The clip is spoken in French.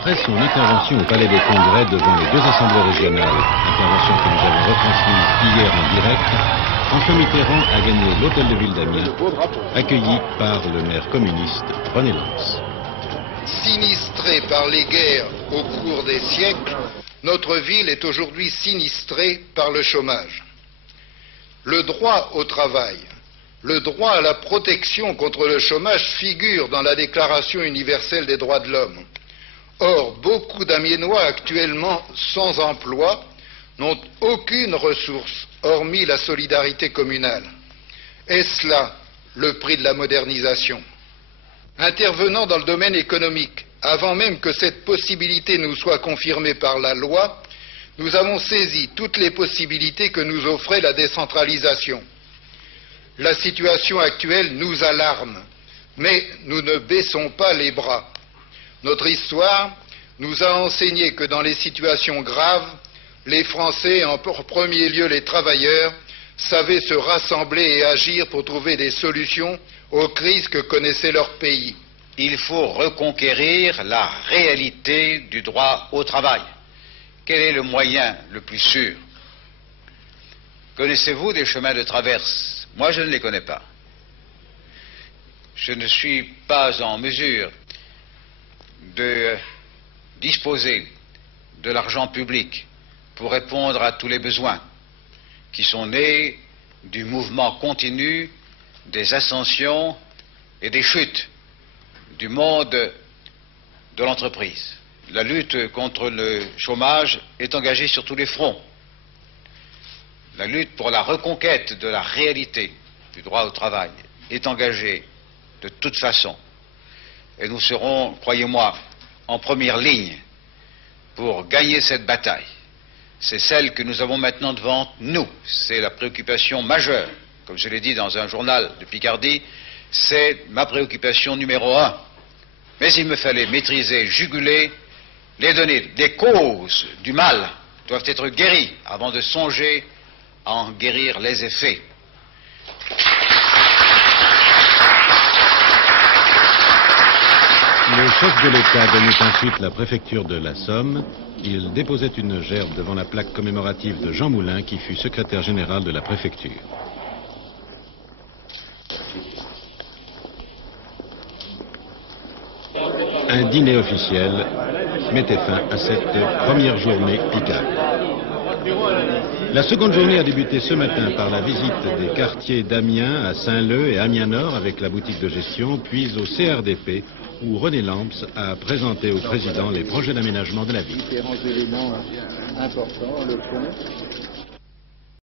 Après son intervention au Palais des Congrès devant les deux assemblées régionales, intervention que nous avons retransmise hier en direct, François Mitterrand a gagné l'hôtel de ville d'Amiens, accueilli par le maire communiste René Lantz. Sinistrée par les guerres au cours des siècles, notre ville est aujourd'hui sinistrée par le chômage. Le droit au travail, le droit à la protection contre le chômage figure dans la Déclaration universelle des droits de l'homme. Or, beaucoup d'Amiénois actuellement sans emploi n'ont aucune ressource, hormis la solidarité communale. Est-ce là le prix de la modernisation? Intervenant dans le domaine économique, avant même que cette possibilité nous soit confirmée par la loi, nous avons saisi toutes les possibilités que nous offrait la décentralisation. La situation actuelle nous alarme, mais nous ne baissons pas les bras. Notre histoire nous a enseigné que dans les situations graves, les Français, en premier lieu les travailleurs, savaient se rassembler et agir pour trouver des solutions aux crises que connaissait leur pays. Il faut reconquérir la réalité du droit au travail. Quel est le moyen le plus sûr? Connaissez-vous des chemins de traverse? Moi, je ne les connais pas. Je ne suis pas en mesure de disposer de l'argent public pour répondre à tous les besoins qui sont nés du mouvement continu des ascensions et des chutes du monde de l'entreprise. La lutte contre le chômage est engagée sur tous les fronts. La lutte pour la reconquête de la réalité du droit au travail est engagée de toute façon. Et nous serons, croyez-moi, en première ligne pour gagner cette bataille. C'est celle que nous avons maintenant devant nous. C'est la préoccupation majeure. Comme je l'ai dit dans un journal de Picardie, c'est ma préoccupation numéro 1. Mais il me fallait maîtriser, juguler les données. Les causes du mal doivent être guéries avant de songer à en guérir les effets. Le chef de l'État gagnait ensuite la préfecture de la Somme. Il déposait une gerbe devant la plaque commémorative de Jean Moulin, qui fut secrétaire général de la préfecture. Un dîner officiel mettait fin à cette première journée picarde. La seconde journée a débuté ce matin par la visite des quartiers d'Amiens à Saint-Leu et Amiens-Nord avec la boutique de gestion, puis au CRDP où René Lantz a présenté au président les projets d'aménagement de la ville. Différents éléments importants, le fond.